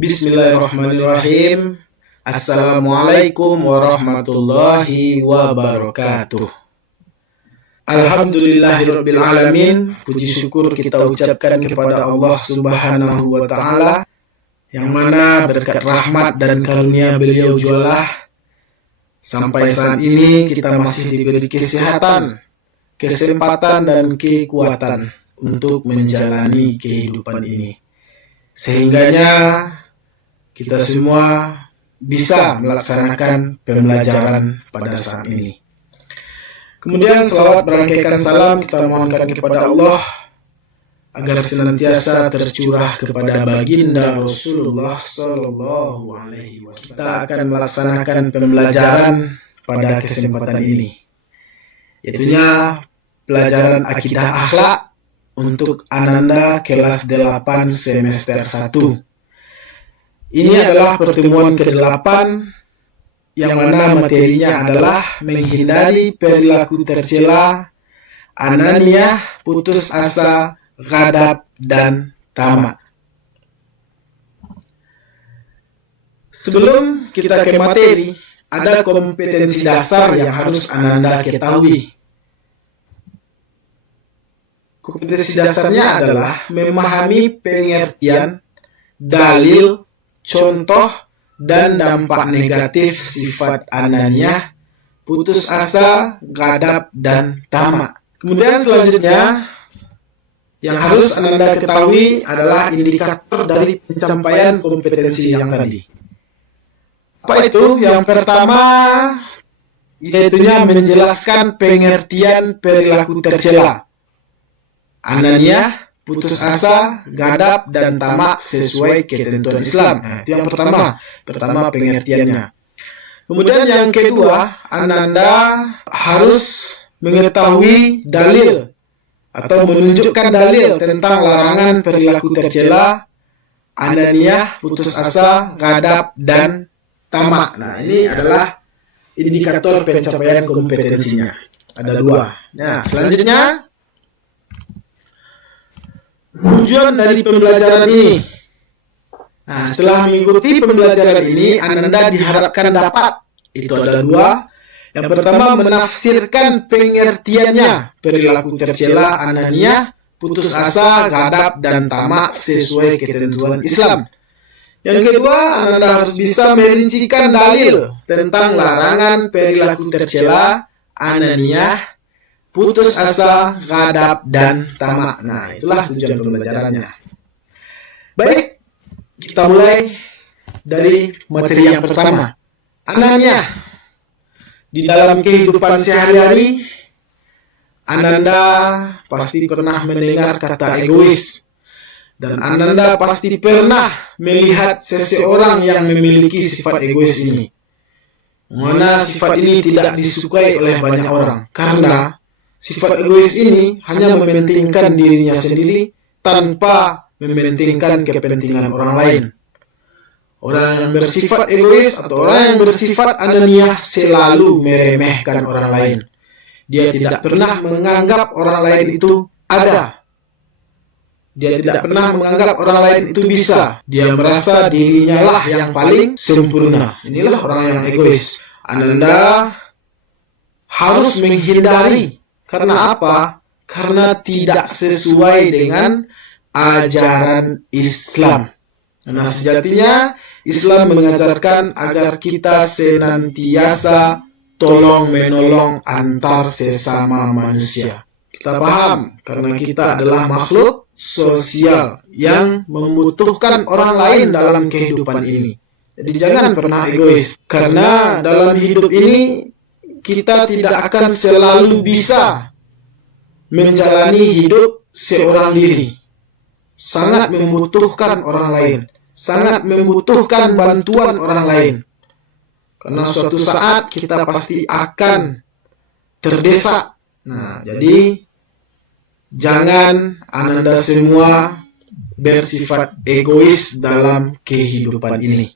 Bismillahirrahmanirrahim. Assalamualaikum warahmatullahi wabarakatuh. Alhamdulillahirabbil alamin. Puji syukur kita ucapkan kepada Allah Subhanahu wa taala, yang mana berkat rahmat dan karunia beliau jualah sampai saat ini kita masih diberi kesehatan, kesempatan dan kekuatan untuk menjalani kehidupan ini. Sehingganya kita semua bisa melaksanakan pembelajaran pada saat ini. Kemudian selawat berangkaikan salam kita mohonkan kepada Allah agar senantiasa tercurah kepada baginda Rasulullah Sallallahu Alaihi Wasallam. Kita akan melaksanakan pembelajaran pada kesempatan ini, yaitunya pelajaran akidah akhlak untuk Ananda kelas 8 semester 1. Ini adalah pertemuan ke-8 yang mana materinya adalah menghindari perilaku tercela, ananiah, putus asa, ghadab, dan tamak. Sebelum kita ke materi, ada kompetensi dasar yang harus Ananda ketahui. Kompetensi dasarnya adalah memahami pengertian, dalil, contoh, dan dampak negatif sifat ananiah, putus asa, ghadab, dan tamak. Kemudian selanjutnya yang harus Anda ketahui adalah indikator dari pencapaian kompetensi yang tadi. Apa itu? Yang pertama yaitunya menjelaskan pengertian perilaku tercela, ananiah, putus asa, ghadab, dan tamak sesuai ketentuan Islam. Itu yang pertama pengertiannya. Kemudian yang kedua, Ananda harus mengetahui dalil atau menunjukkan dalil tentang larangan perilaku tercela, ananiah, putus asa, ghadab, dan tamak. Nah, ini adalah indikator pencapaian kompetensinya. Ada 2. Nah, selanjutnya tujuan dari pembelajaran ini. Nah, setelah mengikuti pembelajaran ini, Ananda diharapkan dapat. Itu ada 2. Yang pertama, menafsirkan pengertiannya perilaku tercela, ananiah, putus asa, ghadab, dan tamak sesuai ketentuan Islam. Yang kedua, Ananda harus bisa merincikan dalil tentang larangan perilaku tercela, ananiah, putus asa, ghadab, dan tamak. Nah, itulah tujuan pembelajarannya. Baik, kita mulai dari materi yang pertama. Ananiah. Di dalam kehidupan sehari-hari, Ananda pasti pernah mendengar kata egois. Dan Ananda pasti pernah melihat seseorang yang memiliki sifat egois ini. Mana sifat ini tidak disukai oleh banyak orang. Karena sifat egois ini hanya mementingkan dirinya sendiri tanpa mementingkan kepentingan orang lain. Orang yang bersifat egois atau orang yang bersifat ananiah selalu meremehkan orang lain. Dia tidak pernah menganggap orang lain itu ada. Dia tidak pernah menganggap orang lain itu bisa. Dia merasa dirinya lah yang paling sempurna. Inilah orang yang egois. Ananda harus menghindari. Karena apa? Karena tidak sesuai dengan ajaran Islam. Karena sejatinya Islam mengajarkan agar kita senantiasa tolong-menolong antar sesama manusia. Kita paham, karena kita adalah makhluk sosial yang membutuhkan orang lain dalam kehidupan ini. Jadi jangan pernah egois. Karena dalam hidup ini kita tidak akan selalu bisa menjalani hidup seorang diri. Sangat membutuhkan orang lain. Sangat membutuhkan bantuan orang lain. Karena suatu saat kita pasti akan terdesak. Nah, jadi jangan Ananda semua bersifat egois dalam kehidupan ini.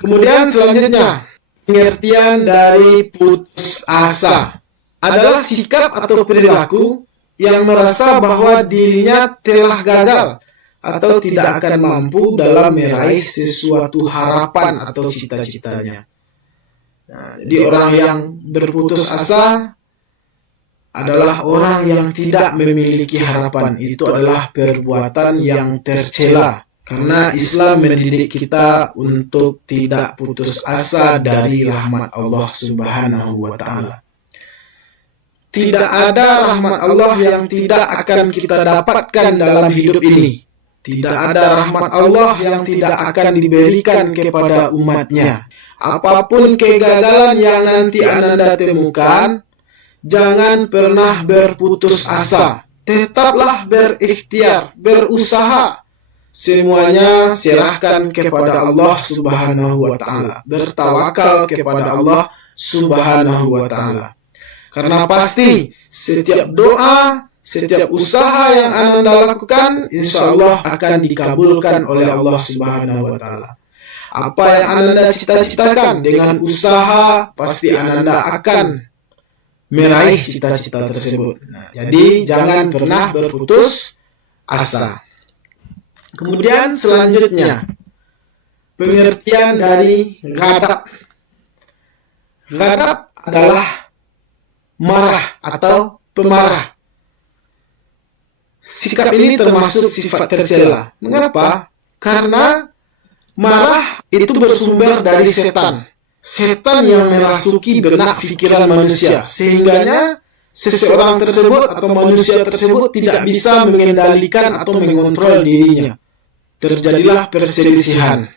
Kemudian selanjutnya, pengertian dari putus asa adalah sikap atau perilaku yang merasa bahwa dirinya telah gagal atau tidak akan mampu dalam meraih sesuatu harapan atau cita-citanya. Nah, jadi orang yang berputus asa adalah orang yang tidak memiliki harapan. Itu adalah perbuatan yang tercela. Karena Islam mendidik kita untuk tidak putus asa dari rahmat Allah Subhanahu wa Ta'ala. Tidak ada rahmat Allah yang tidak akan kita dapatkan dalam hidup ini. Tidak ada rahmat Allah yang tidak akan diberikan kepada umatnya. Apapun kegagalan yang nanti Ananda temukan, jangan pernah berputus asa. Tetaplah berikhtiar, berusaha. Semuanya serahkan kepada Allah Subhanahu wa Ta'ala. Bertawakal kepada Allah Subhanahu wa Ta'ala. Karena pasti setiap doa, setiap usaha yang Anda lakukan, insya Allah akan dikabulkan oleh Allah Subhanahu wa Ta'ala. Apa yang Anda cita-citakan dengan usaha, pasti Anda akan meraih cita-cita tersebut. Nah, jadi jangan pernah berputus asa. Kemudian selanjutnya, pengertian dari ghadab. Ghadab adalah marah atau pemarah. Sikap ini termasuk sifat tercela. Mengapa? Karena marah itu bersumber dari setan. Setan yang merasuki benak pikiran manusia, sehingganya seseorang tersebut atau manusia tersebut tidak bisa mengendalikan atau mengontrol dirinya. Terjadilah perselisihan.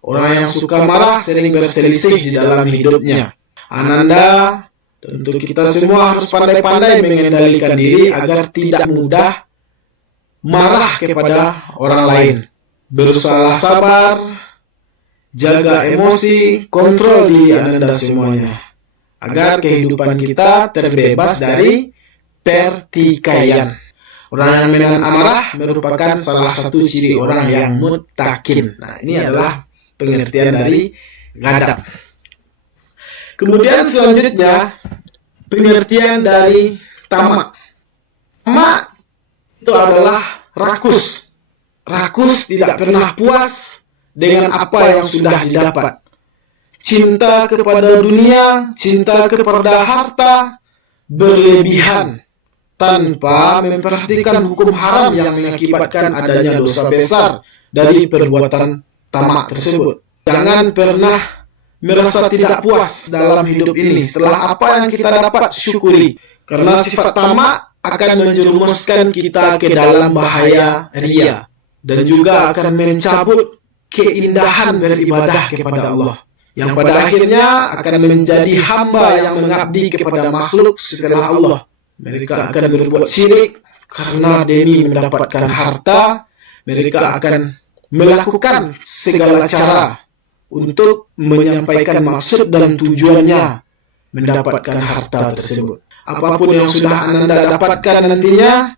Orang yang suka marah sering berselisih di dalam hidupnya. Ananda, tentu kita semua harus pandai-pandai mengendalikan diri agar tidak mudah marah kepada orang lain. Berusaha sabar, jaga emosi, kontrol diri Ananda semuanya. Agar kehidupan kita terbebas dari pertikaian. Orang yang menahan amarah merupakan salah satu ciri orang yang muttaqin. Nah, ini adalah pengertian dari ghadab. Kemudian selanjutnya, pengertian dari tamak. Tamak itu adalah rakus. Rakus tidak pernah puas dengan apa yang sudah didapat. Cinta kepada dunia, cinta kepada harta, berlebihan, tanpa memperhatikan hukum haram yang mengakibatkan adanya dosa besar dari perbuatan tamak tersebut. Jangan pernah merasa tidak puas dalam hidup ini. Setelah apa yang kita dapat, syukuri. Karena sifat tamak akan menjerumuskan kita ke dalam bahaya riya. Dan juga akan mencabut keindahan beribadah kepada Allah. Yang pada akhirnya akan menjadi hamba yang mengabdi kepada makhluk setelah Allah. Mereka akan berbuat syirik karena demi mendapatkan harta. Mereka akan melakukan segala cara untuk menyampaikan maksud dan tujuannya mendapatkan harta tersebut. Apapun yang sudah Ananda dapatkan nantinya,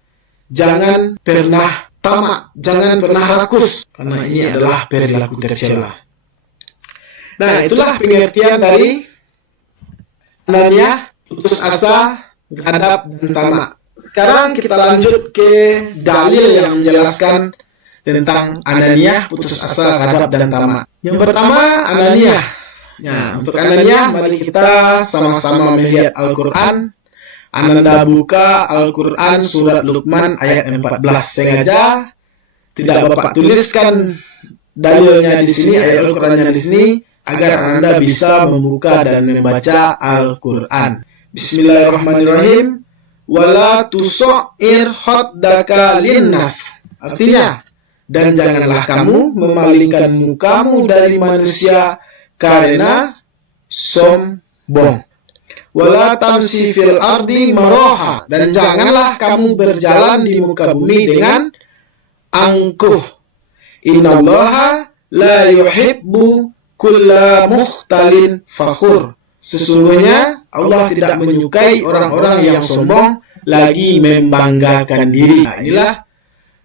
jangan pernah tamak, jangan pernah rakus, karena ini adalah perilaku tercela. Nah, itulah pengertian dari namanya putus asa, ghadab, dan tamak. Sekarang kita lanjut ke dalil yang menjelaskan tentang ananiyah, putus asa, ghadab, dan tamak. Yang pertama, ananiyah. Nah, untuk ananiyah, mari kita sama-sama melihat Al-Quran. Ananda buka Al-Quran surat Luqman ayat 14. Sengaja tidak Bapak tuliskan dalilnya di sini, ayat Al-Qurannya di sini, agar Anda bisa membuka dan membaca Al-Quran. Bismillahirrahmanirrahim. Wala tuso'ir khaddaka linnas. Artinya, dan janganlah kamu memalingkan mukamu dari manusia karena sombong. Wala tamsi fil ardi maroha. Dan janganlah kamu berjalan di muka bumi dengan angkuh. Innallaha la yuhibbu kulla mukhtalin fakhur. Sesungguhnya Allah tidak menyukai orang-orang yang sombong lagi membanggakan diri. Nah, inilah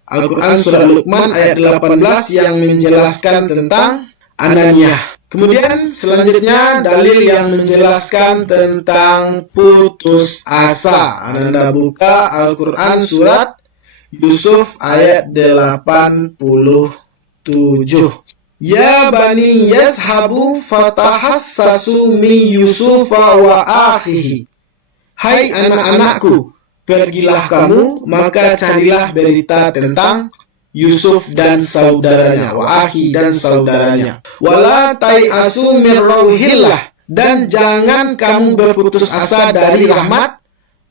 Al-Quran Surah Luqman ayat 18 yang menjelaskan tentang ananiyah. Kemudian selanjutnya dalil yang menjelaskan tentang putus asa. Anda buka Al-Quran Surat Yusuf ayat 87. Ya bani yashabu fatahassasu min Yusufa wa akhihi. Hai anak-anakku, pergilah kamu, maka carilah berita tentang Yusuf dan saudaranya, wa akhi dan saudaranya. Wala tai'asu min rauhillah, dan jangan kamu berputus asa dari rahmat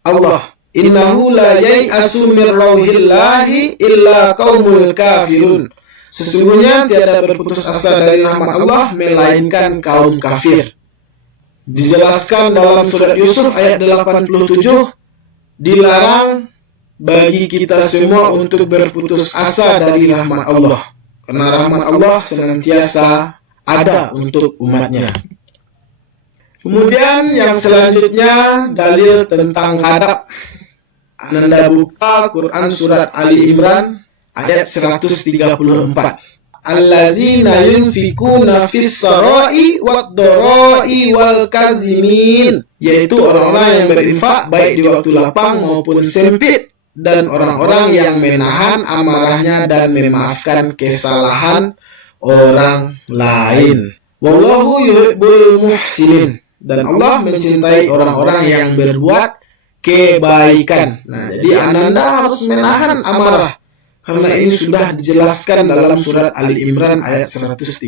Allah. Innahu la yai'asu min rauhillahi illa qaumul kafirun. Sesungguhnya tiada berputus asa dari rahmat Allah melainkan kaum kafir. Dijelaskan dalam surat Yusuf ayat 87, dilarang bagi kita semua untuk berputus asa dari rahmat Allah, karena rahmat Allah senantiasa ada untuk umatnya. Kemudian yang selanjutnya dalil tentang adab. Anda buka Quran surat Ali Imran ayat 134. Allazina yunfikuna fis sarai wad darai wal kazimin, yaitu orang-orang yang berinfak baik di waktu lapang maupun sempit, dan orang-orang yang menahan amarahnya dan memaafkan kesalahan orang lain. Wallahu yuhibbul muhsinin, dan Allah mencintai orang-orang yang berbuat kebaikan. Nah, jadi Anda harus menahan amarah, karena ini sudah dijelaskan dalam surat Ali Imran ayat 134.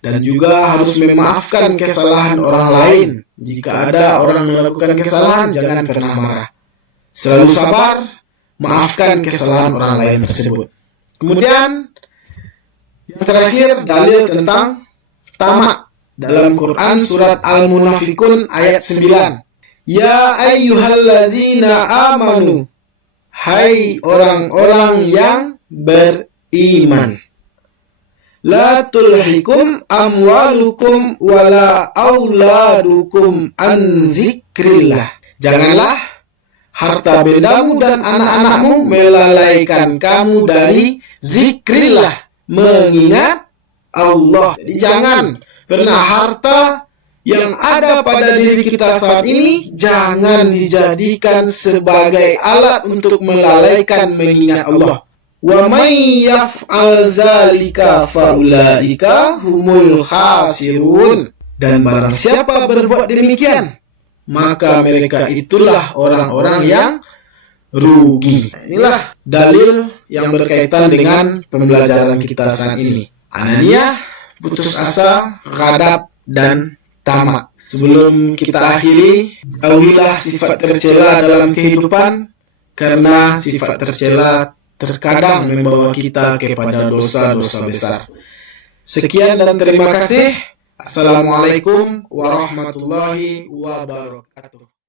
Dan juga harus memaafkan kesalahan orang lain. Jika ada orang melakukan kesalahan, jangan pernah marah. Selalu sabar, maafkan kesalahan orang lain tersebut. Kemudian yang terakhir, dalil tentang tamak dalam Quran surat Al-Munafikun ayat 9. Ya ayyuhallazina amanu, hai orang-orang yang beriman, la tulhikum amwalukum wala auladukum an zikrillah. Janganlah harta bendamu dan anak-anakmu melalaikan kamu dari zikrillah, mengingat Allah. Jadi jangan pernah harta yang ada pada diri kita saat ini jangan dijadikan sebagai alat untuk melalaikan mengingat Allah. Wa may yaf'al zalika faulaika humul khasirun. Dan barang siapa berbuat demikian, maka mereka itulah orang-orang yang rugi. Inilah dalil yang berkaitan dengan pembelajaran kita saat ini. Anania, putus asa, ghadab, dan tamak. Sebelum kita akhiri, jauhilah sifat tercela dalam kehidupan, karena sifat tercela terkadang membawa kita kepada dosa-dosa besar. Sekian dan terima kasih. Assalamualaikum warahmatullahi wabarakatuh.